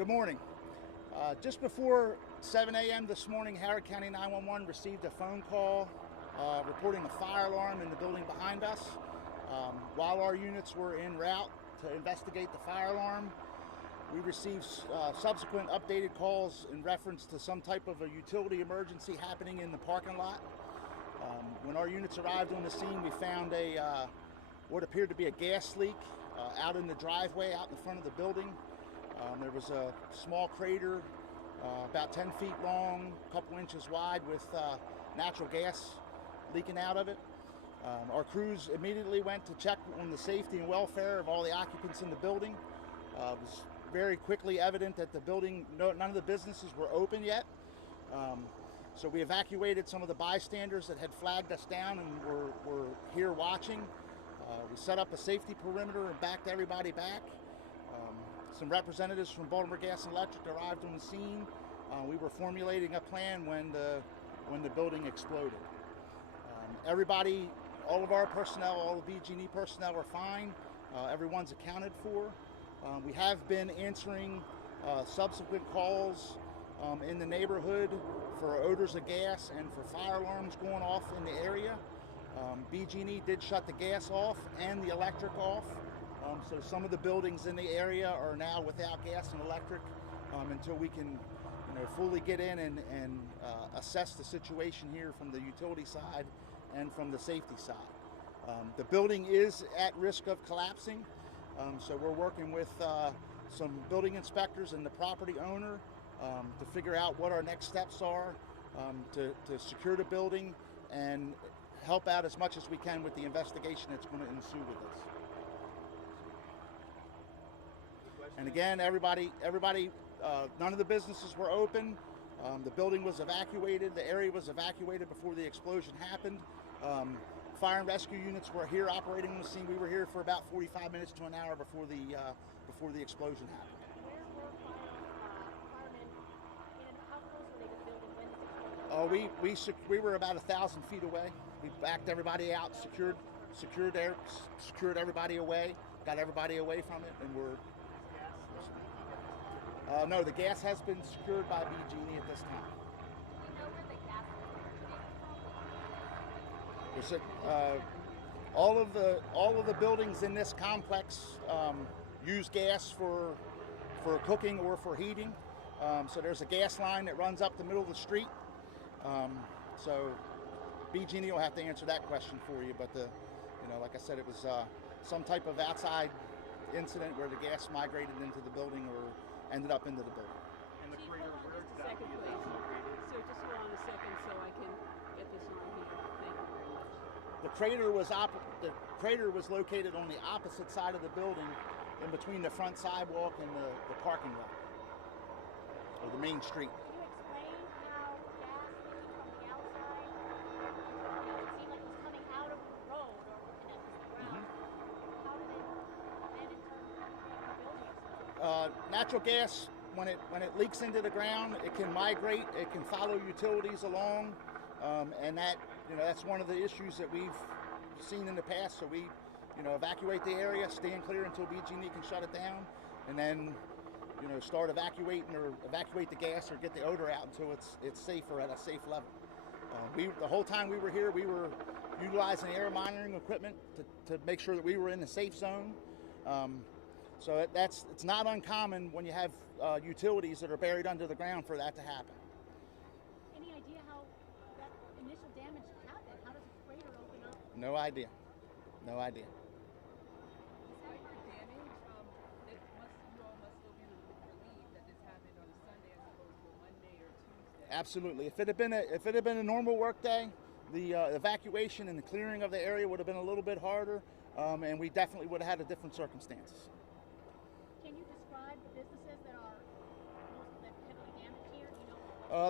Good morning. Just before 7 a.m. this morning, Howard County 911 received a phone call reporting a fire alarm in the building behind us. While our units were en route to investigate the fire alarm, we received subsequent updated calls in reference to some type of a utility emergency happening in the parking lot. When our units arrived on the scene, we found what appeared to be a gas leak out in the driveway out in the front of the building. There was a small crater about 10 feet long, a couple inches wide, with natural gas leaking out of it. Our crews immediately went to check on the safety and welfare of all the occupants in the building. It was very quickly evident that the building, none of the businesses were open yet. So we evacuated some of the bystanders that had flagged us down and were here watching. We set up a safety perimeter and backed everybody back. Some representatives from Baltimore Gas and Electric arrived on the scene. We were formulating a plan when the building exploded. Everybody, all of our personnel, all the BG&E personnel are fine. Everyone's accounted for. We have been answering subsequent calls in the neighborhood for odors of gas and for fire alarms going off in the area. BG&E did shut the gas off and the electric off. So some of the buildings in the area are now without gas and electric until we can fully get in and assess the situation here from the utility side and from the safety side. The building is at risk of collapsing, so we're working with some building inspectors and the property owner to figure out what our next steps are to secure the building and help out as much as we can with the investigation that's going to ensue with this. And again, everybody, none of the businesses were open. The building was evacuated. The area was evacuated before the explosion happened. Fire and rescue units were here operating on the scene. We were here for about 45 minutes to an hour before the explosion happened. Where were firemen, and how close were they to the building when this exploded? We were about 1,000 feet away. We backed everybody out, secured everybody away, got everybody away from it, and we're. No, the gas has been secured by BG&E at this time. Do you know where the gas All of the buildings in this complex use gas for cooking or for heating. So there's a gas line that runs up the middle of the street. So BG&E will have to answer that question for you. But like I said, it was some type of outside incident where the gas migrated into the building or ended up into the building. And the Chief, crater, hold on where just a exactly second, is please. that located? Sir, just hold on a second so I can get this on here. Thank you very much. The crater was located on the opposite side of the building, in between the front sidewalk and the parking lot, or the main street. Can you explain how gas leaking from the outside, it seemed like it was coming out of the road or connected to the ground. How did it then in turn the building explode? Natural gas, when it leaks into the ground, it can migrate. It can follow utilities along, and that's one of the issues that we've seen in the past. So we, evacuate the area, stand clear until BG&E can shut it down, and then, start evacuate the gas or get the odor out until it's safer at a safe level. The whole time we were here, we were utilizing air monitoring equipment to make sure that we were in the safe zone. So it's not uncommon when you have utilities that are buried under the ground for that to happen. Any idea how that initial damage happened? How does a crater open up? No idea. Is that Despite your damage, you all must still be relieved that this happened on a Sunday as opposed to a Monday or Tuesday. Absolutely. If it had been a normal work day, the evacuation and the clearing of the area would have been a little bit harder, and we definitely would have had a different circumstances. Can you describe the businesses that are heavily damaged here? Do you know?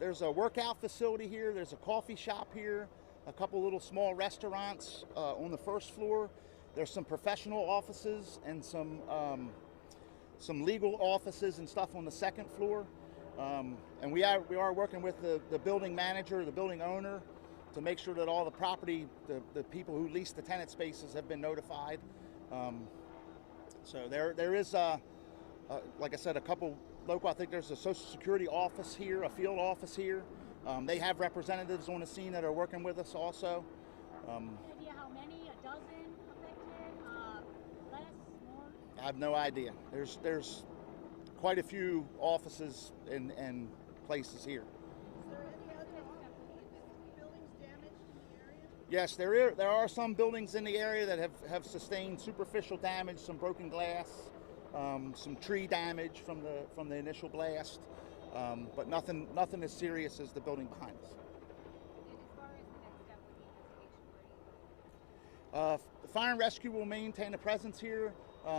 There's a workout facility here. There's a coffee shop here. A couple little small restaurants on the first floor. There's some professional offices and some legal offices and stuff on the second floor. And we are working with the building manager, the building owner, to make sure that all the property, the people who lease the tenant spaces have been notified. So there is like I said, a couple local. I think there's a Social Security office here, a field office here. They have representatives on the scene that are working with us also. Any idea how many? A dozen affected? Less? More? I have no idea. There's quite a few offices and places here. Is there any other buildings damaged in the area? Yes, there are some buildings in the area that have sustained superficial damage, some broken glass, some tree damage from the initial blast, but nothing as serious as the building behind us. As far as the next step with the investigation, where do you The fire and rescue will maintain a presence here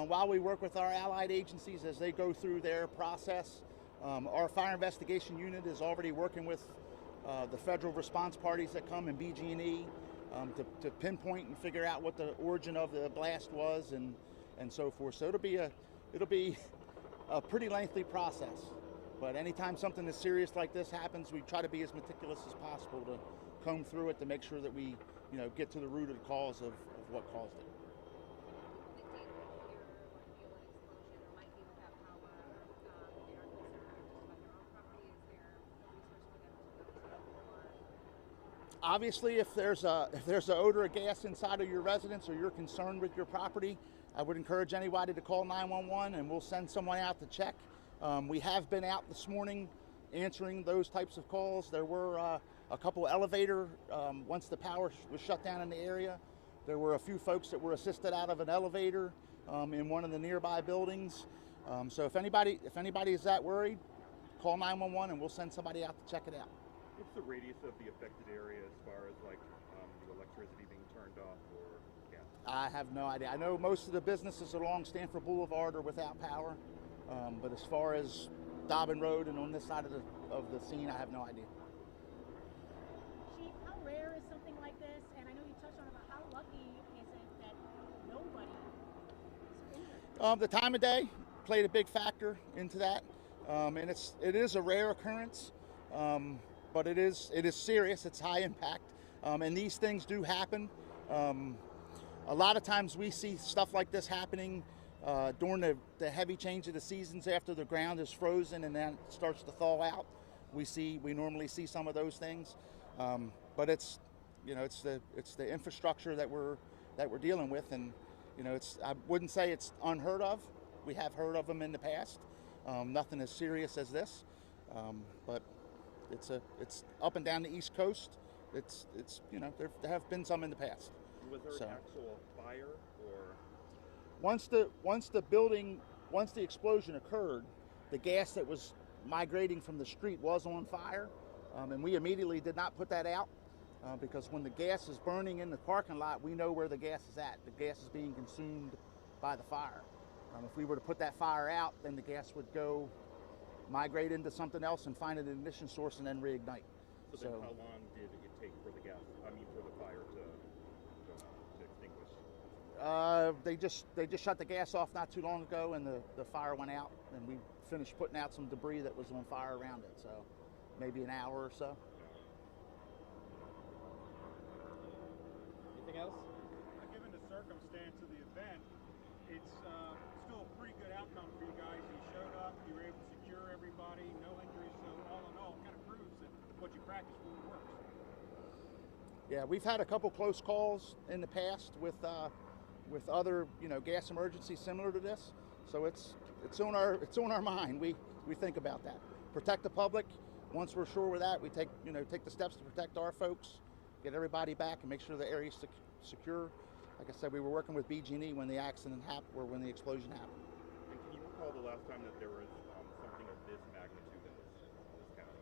while we work with our allied agencies as they go through their process. Our fire investigation unit is already working with the federal response parties that come in BG&E to pinpoint and figure out what the origin of the blast was and so forth. So it'll be a pretty lengthy process. But anytime something as serious like this happens, we try to be as meticulous as possible to comb through it to make sure that we, get to the root of the cause of what caused it. Obviously, if there's an odor of gas inside of your residence or you're concerned with your property, I would encourage anybody to call 911 and we'll send someone out to check. We have been out this morning answering those types of calls. There were a couple elevator, once the power was shut down in the area, there were a few folks that were assisted out of an elevator in one of the nearby buildings. So if anybody is that worried, call 911 and we'll send somebody out to check it out. What's the radius of the affected area as far as like the electricity being turned off or gas? I have no idea. I know most of the businesses along Stanford Boulevard are without power, but as far as Dobbin Road and on this side of the scene, I have no idea. Chief, how rare is something like this? And I know you touched on it, but how lucky is it that nobody is injured? The time of day played a big factor into that, and it is a rare occurrence, but it is serious. It's high impact, and these things do happen. A lot of times we see stuff like this happening during the heavy change of the seasons after the ground is frozen and then it starts to thaw out. We normally see some of those things, but it's the infrastructure that we're dealing with, and I wouldn't say it's unheard of. We have heard of them in the past. Nothing as serious as this, but it's up and down the East Coast. It's there have been some in the past. Was there an actual fire or? Once the explosion occurred, the gas that was migrating from the street was on fire, and we immediately did not put that out because when the gas is burning in the parking lot, we know where the gas is at. The gas is being consumed by the fire. If we were to put that fire out, then the gas would go migrate into something else and find an ignition source and then reignite. So then how long did it take for the fire to extinguish? They just shut the gas off not too long ago, and the fire went out, and we finished putting out some debris that was on fire around it. So maybe an hour or so. Anything else? Given the circumstance of the event, it's still a pretty good outcome for you guys. You showed up, you were able to secure everybody, no injuries. So all in all, it kind of proves that what you practice really works. Yeah, we've had a couple close calls in the past with other gas emergencies similar to this. So it's on our mind. We think about that. Protect the public. Once we're sure with that, we take the steps to protect our folks, get everybody back, and make sure the area's secure. Like I said, we were working with BG&E when the accident happened, or when the explosion happened. And can you recall the last time that there was something of this magnitude in this county?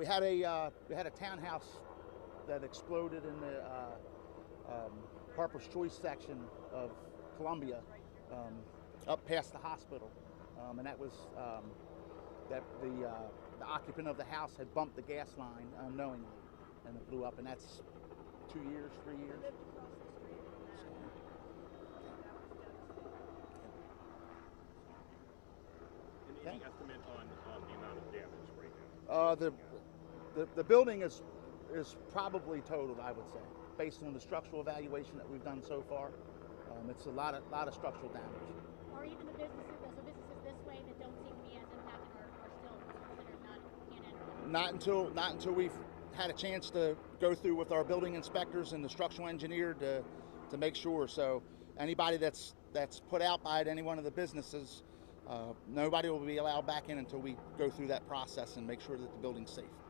We had a townhouse that exploded in the Harper's Choice section of Columbia, up past the hospital, and that was that the occupant of the house had bumped the gas line unknowingly, and it blew up, and that's 3 years. Any estimate on the amount of damage right now? The building is probably totaled, I would say, based on the structural evaluation that we've done so far. It's a lot of structural damage. Are Not until we've had a chance to go through with our building inspectors and the structural engineer to make sure. So anybody that's put out by any one of the businesses, nobody will be allowed back in until we go through that process and make sure that the building's safe.